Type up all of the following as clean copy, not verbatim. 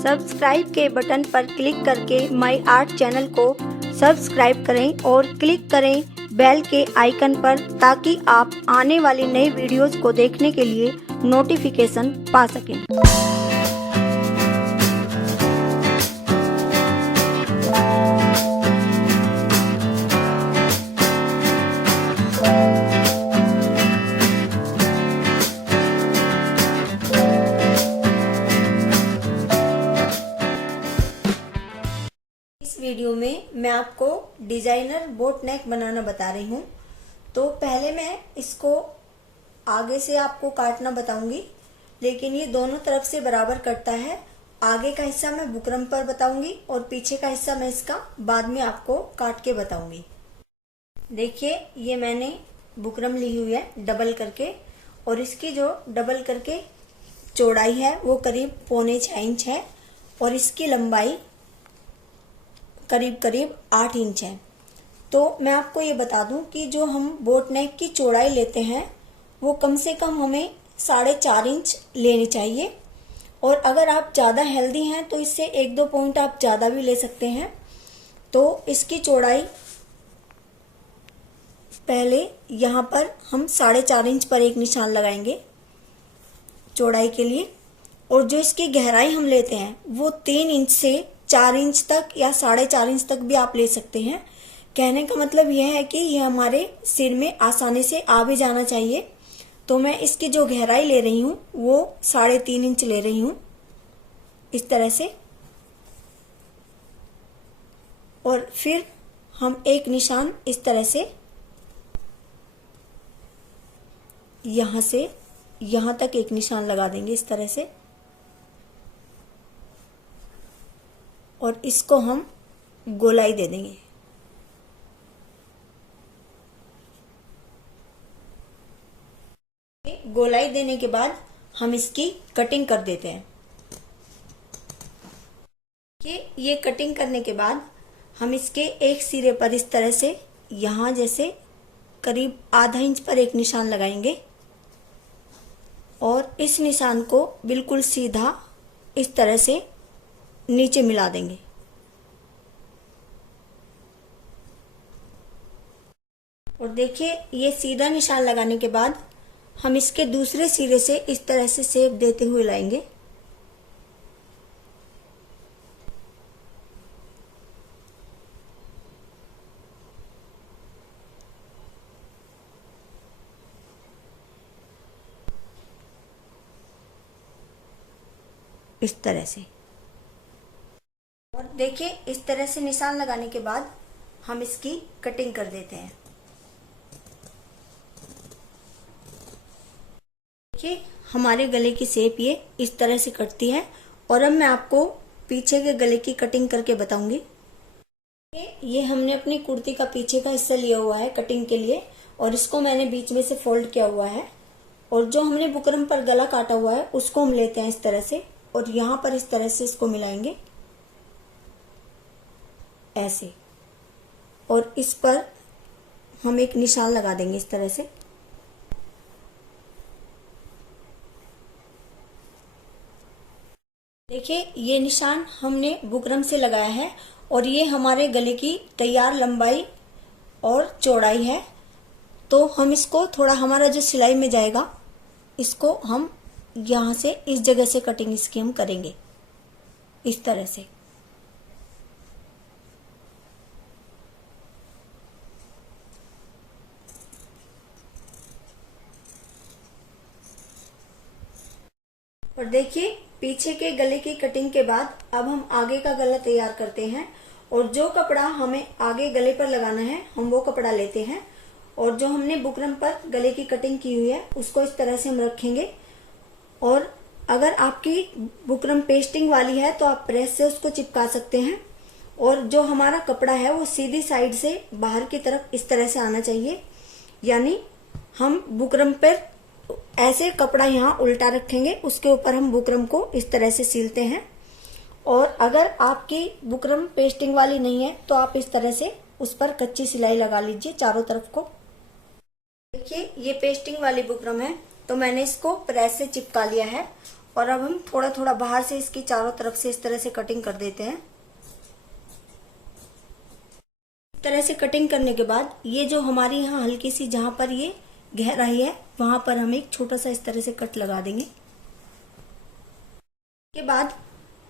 Subscribe के button पर click करके माय आर्ट चैनल को सब्सक्राइब करें और क्लिक करें बेल के आइकन पर, ताकि आप आने वाली नई वीडियोस को देखने के लिए नोटिफिकेशन पा सकें। इस वीडियो में मैं आपको डिजाइनर बोट नेक बनाना बता रही हूँ। तो पहले मैं इसको आगे से आपको काटना बताऊंगी, लेकिन ये दोनों तरफ से बराबर कटता है। आगे का हिस्सा मैं बुकरम पर बताऊंगी और पीछे का हिस्सा मैं इसका बाद में आपको काट के बताऊंगी। देखिए, ये मैंने बुकरम ली हुई है डबल करके, और इसकी जो डबल करके चौड़ाई है वो करीब 6.25 इंच है और इसकी लंबाई करीब 8 इंच है। तो मैं आपको ये बता दूं कि जो हम बोट नेक की चौड़ाई लेते हैं वो कम से कम हमें 4.5 इंच लेनी चाहिए, और अगर आप ज़्यादा हेल्दी हैं तो इससे 1-2 पॉइंट आप ज़्यादा भी ले सकते हैं। तो इसकी चौड़ाई पहले यहाँ पर हम 4.5 इंच पर एक निशान लगाएंगे चौड़ाई के लिए, और जो इसकी गहराई हम लेते हैं वो 3 इंच से 4 इंच तक या 4.5 इंच तक भी आप ले सकते हैं। कहने का मतलब यह है कि यह हमारे सिर में आसानी से आ भी जाना चाहिए। तो मैं इसकी जो गहराई ले रही हूँ वो 3.5 इंच ले रही हूँ इस तरह से, और फिर हम एक निशान इस तरह से यहाँ से यहाँ तक एक निशान लगा देंगे इस तरह से, और इसको हम गोलाई दे देंगे। गोलाई देने के बाद हम इसकी कटिंग कर देते हैं। ये कटिंग करने के बाद हम इसके एक सिरे पर इस तरह से यहाँ जैसे करीब आधा इंच पर एक निशान लगाएंगे, और इस निशान को बिल्कुल सीधा इस तरह से नीचे मिला देंगे। और देखिए, ये सीधा निशान लगाने के बाद हम इसके दूसरे सिरे से इस तरह से शेप देते हुए लाएंगे। इस तरह से, और देखिए इस तरह से निशान लगाने के बाद हम इसकी कटिंग कर देते हैं। देखिए, हमारे गले की शेप ये इस तरह से कटती है। और अब मैं आपको पीछे के गले की कटिंग करके बताऊंगी। ये हमने अपनी कुर्ती का पीछे का हिस्सा लिया हुआ है कटिंग के लिए, और इसको मैंने बीच में से फोल्ड किया हुआ है, और जो हमने बुकरम पर गला काटा हुआ है उसको हम लेते हैं इस तरह से, और यहाँ पर इस तरह से इसको मिलाएंगे ऐसे, और इस पर हम एक निशान लगा देंगे इस तरह से। देखिए, ये निशान हमने बुकरम से लगाया है, और ये हमारे गले की तैयार लंबाई और चौड़ाई है। तो हम इसको थोड़ा, हमारा जो सिलाई में जाएगा, इसको हम यहाँ से इस जगह से कटिंग इसकी हम करेंगे इस तरह से। और देखिए, पीछे के गले की कटिंग के बाद अब हम आगे का गला तैयार करते हैं, और जो कपड़ा हमें आगे गले पर लगाना है हम वो कपड़ा लेते हैं, और जो हमने बुकरम पर गले की कटिंग की हुई है उसको इस तरह से हम रखेंगे। और अगर आपकी बुकरम पेस्टिंग वाली है तो आप प्रेस से उसको चिपका सकते हैं, और जो हमारा कपड़ा है वो सीधी साइड से बाहर की तरफ इस तरह से आना चाहिए। यानी हम बुकरम पर ऐसे कपड़ा यहाँ उल्टा रखेंगे, उसके ऊपर हम बुकरम को इस तरह से सीलते हैं। और अगर आपकी बुकरम पेस्टिंग वाली नहीं है तो आप इस तरह से उस पर कच्ची सिलाई लगा लीजिए चारों तरफ को। देखिए, ये पेस्टिंग वाली बुकरम है तो मैंने इसको प्रेस से चिपका लिया है, और अब हम थोड़ा थोड़ा बाहर से इसकी चारों तरफ से इस तरह से कटिंग कर देते हैं। इस तरह से कटिंग करने के बाद ये जो हमारी यहाँ हल्की सी जहां पर ये गहराई है वहां पर हम एक छोटा सा इस तरह से कट लगा देंगे। के बाद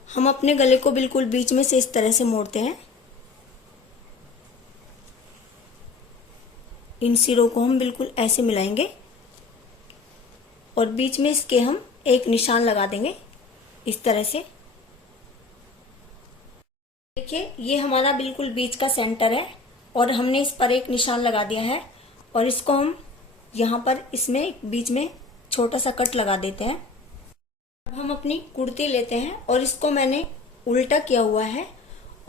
हम अपने गले को बिल्कुल बीच में से इस तरह से मोड़ते हैं। इन सिरों को हम बिल्कुल ऐसे मिलाएंगे और बीच में इसके हम एक निशान लगा देंगे इस तरह से। देखिए ये हमारा बिल्कुल बीच का सेंटर है और हमने इस पर एक निशान लगा दिया है और इसको हम यहाँ पर इसमें बीच में छोटा सा कट लगा देते हैं। अब हम अपनी कुर्ती लेते हैं और इसको मैंने उल्टा किया हुआ है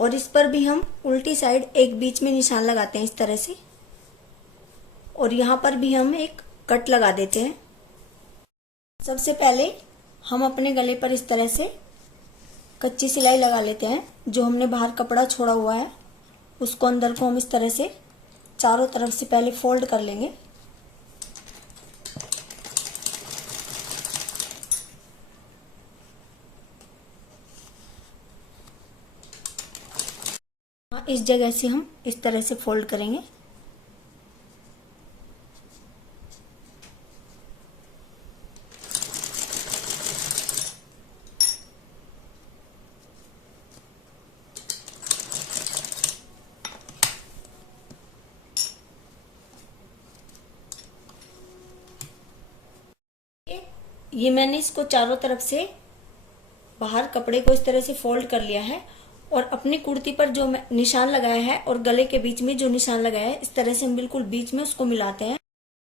और इस पर भी हम उल्टी साइड एक बीच में निशान लगाते हैं इस तरह से और यहाँ पर भी हम एक कट लगा देते हैं। सबसे पहले हम अपने गले पर इस तरह से कच्ची सिलाई लगा लेते हैं। जो हमने बाहर कपड़ा छोड़ा हुआ है उसको अंदर को हम इस तरह से चारों तरफ से पहले फोल्ड कर लेंगे। इस जगह से हम इस तरह से फोल्ड करेंगे। ये मैंने इसको चारों तरफ से बाहर कपड़े को इस तरह से फोल्ड कर लिया है और अपनी कुर्ती पर जो निशान लगाया है और गले के बीच में जो निशान लगाया है इस तरह से हम बिल्कुल बीच में उसको मिलाते हैं।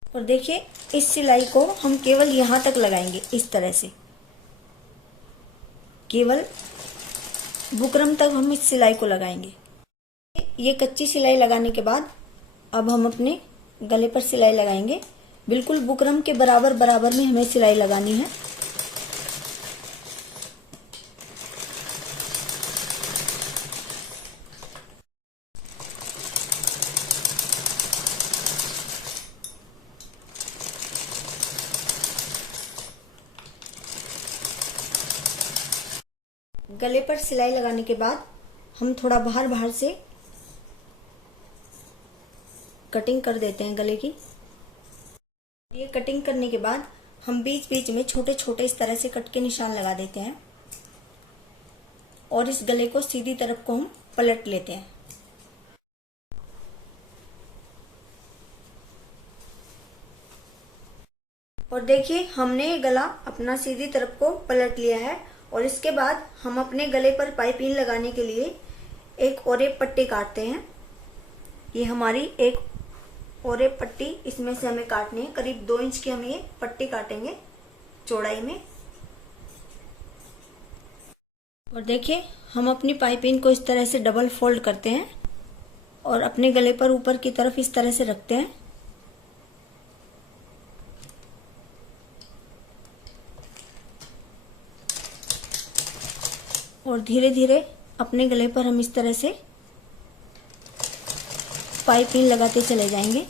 और देखिए इस सिलाई को हम केवल यहाँ तक लगाएंगे इस तरह से, केवल बुकरम तक हम इस सिलाई को लगाएंगे। ये कच्ची सिलाई लगाने के बाद अब हम अपने गले पर सिलाई लगाएंगे। बिल्कुल बुकरम के बराबर बराबर में हमें सिलाई लगानी है। गले पर सिलाई लगाने के बाद हम थोड़ा बाहर बाहर से कटिंग कर देते हैं गले की। ये कटिंग करने के बाद हम बीच बीच में छोटे छोटे इस तरह से कट के निशान लगा देते हैं और इस गले को सीधी तरफ को हम पलट लेते हैं। और देखिए हमने ये गला अपना सीधी तरफ को पलट लिया है और इसके बाद हम अपने गले पर पाइपिंग लगाने के लिए एक ओरेप पट्टी काटते हैं। ये हमारी एक ओरेप पट्टी, इसमें से हमें काटनी है। करीब 2 इंच की हम ये पट्टी काटेंगे चौड़ाई में। और देखिए हम अपनी पाइपिंग को इस तरह से डबल फोल्ड करते हैं और अपने गले पर ऊपर की तरफ इस तरह से रखते हैं। और धीरे धीरे अपने गले पर हम इस तरह से पाइपिंग लगाते चले जाएंगे।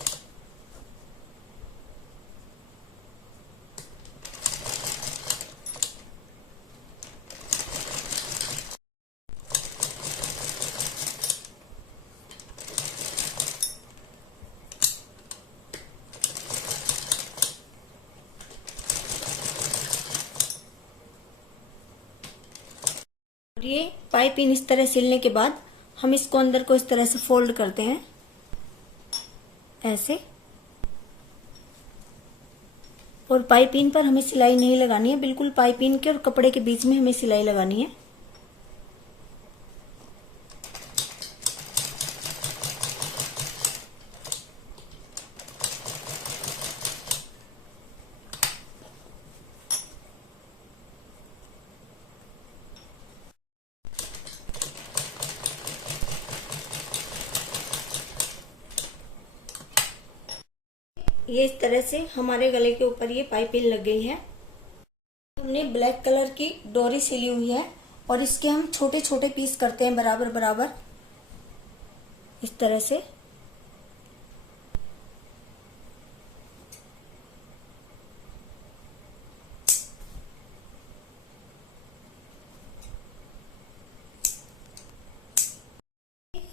ये पाइपिंग इस तरह सिलने के बाद हम इसको अंदर को इस तरह से फोल्ड करते हैं ऐसे। और पाइपिंग पर हमें सिलाई नहीं लगानी है, बिल्कुल पाइपिंग के और कपड़े के बीच में हमें सिलाई लगानी है। ये इस तरह से हमारे गले के ऊपर ये पाइपिंग लग गई है। हमने ब्लैक कलर की डोरी सिली हुई है और इसके हम छोटे छोटे पीस करते हैं बराबर बराबर इस तरह से।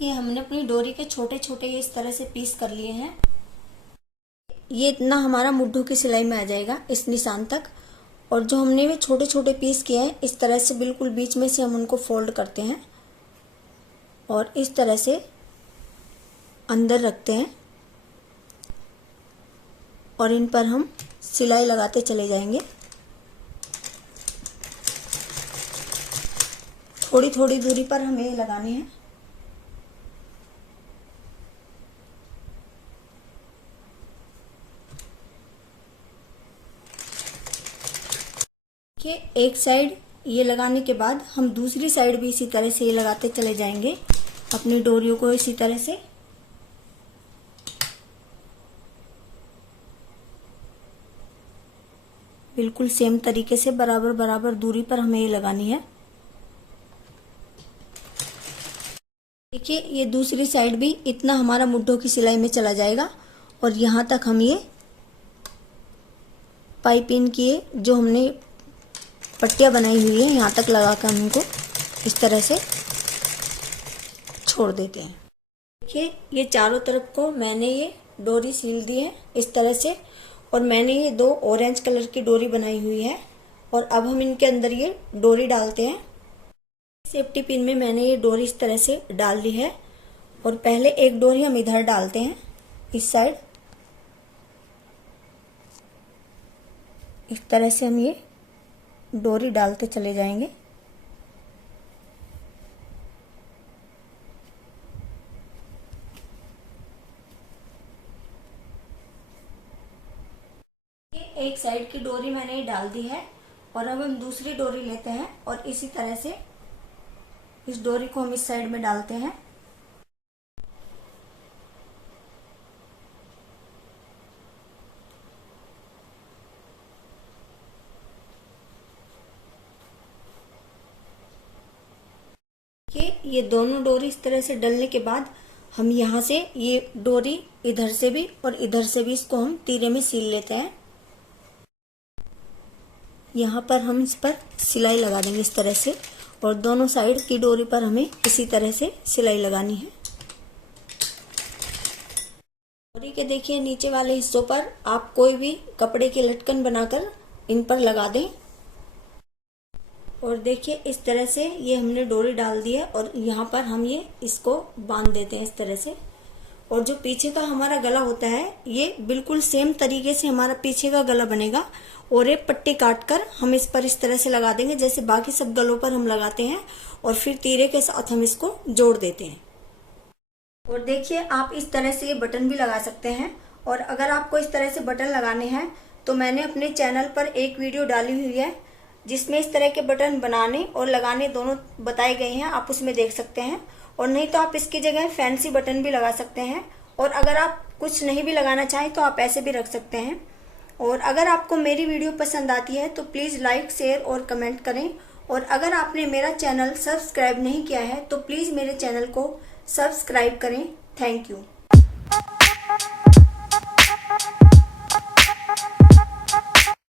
ये हमने अपनी डोरी के छोटे छोटे इस तरह से पीस कर लिए हैं। ये इतना हमारा मुड्ढों की सिलाई में आ जाएगा, इस निशान तक। और जो हमने वे छोटे छोटे पीस किए हैं, इस तरह से बिल्कुल बीच में से हम उनको फोल्ड करते हैं और इस तरह से अंदर रखते हैं और इन पर हम सिलाई लगाते चले जाएंगे। थोड़ी थोड़ी दूरी पर हमें ये लगानी है। कि एक साइड ये लगाने के बाद हम दूसरी साइड भी इसी तरह से ये लगाते चले जाएंगे अपनी डोरियों को, इसी तरह से। बिल्कुल सेम तरीके से बराबर बराबर दूरी पर हमें ये लगानी है। देखिए ये दूसरी साइड भी इतना हमारा मुड्ढों की सिलाई में चला जाएगा और यहाँ तक हम ये पाइपिंग किए जो हमने पट्टियाँ बनाई हुई है, यहाँ तक लगा कर हम इनको इस तरह से छोड़ देते हैं। देखिए ये चारों तरफ को मैंने ये डोरी सील दी है इस तरह से, और मैंने ये 2 ऑरेंज कलर की डोरी बनाई हुई है और अब हम इनके अंदर ये डोरी डालते हैं। सेफ्टी पिन में मैंने ये डोरी इस तरह से डाल ली है और पहले एक डोरी हम इधर डालते हैं, इस साइड। इस तरह से हम ये डोरी डालते चले जाएंगे। ये एक साइड की डोरी मैंने ये डाल दी है और अब हम दूसरी डोरी लेते हैं और इसी तरह से इस डोरी को हम इस साइड में डालते हैं। ये दोनों डोरी इस तरह से डलने के बाद हम यहाँ से ये डोरी इधर से भी और इधर से भी इसको हम तीरे में सील लेते हैं। यहाँ पर हम इस पर सिलाई लगा देंगे इस तरह से और दोनों साइड की डोरी पर हमें इसी तरह से सिलाई लगानी है। डोरी के देखिए नीचे वाले हिस्सों पर आप कोई भी कपड़े के लटकन बनाकर इन पर लगा दें। और देखिए इस तरह से ये हमने डोरी डाल दी है और यहाँ पर हम ये इसको बांध देते हैं इस तरह से। और जो पीछे का हमारा गला होता है ये बिल्कुल सेम तरीके से हमारा पीछे का गला बनेगा और एक पट्टी काट कर हम इस पर इस तरह से लगा देंगे जैसे बाकी सब गलों पर हम लगाते हैं और फिर तीरे के साथ हम इसको जोड़ देते हैं। और देखिए आप इस तरह से ये बटन भी लगा सकते हैं। और अगर आपको इस तरह से बटन लगाने हैं तो मैंने अपने चैनल पर एक वीडियो डाली हुई है जिसमें इस तरह के बटन बनाने और लगाने दोनों बताए गए हैं, आप उसमें देख सकते हैं। और नहीं तो आप इसकी जगह फैंसी बटन भी लगा सकते हैं। और अगर आप कुछ नहीं भी लगाना चाहें तो आप ऐसे भी रख सकते हैं। और अगर आपको मेरी वीडियो पसंद आती है तो प्लीज़ लाइक, शेयर और कमेंट करें। और अगर आपने मेरा चैनल सब्सक्राइब नहीं किया है तो प्लीज़ मेरे चैनल को सब्सक्राइब करें। Thank you.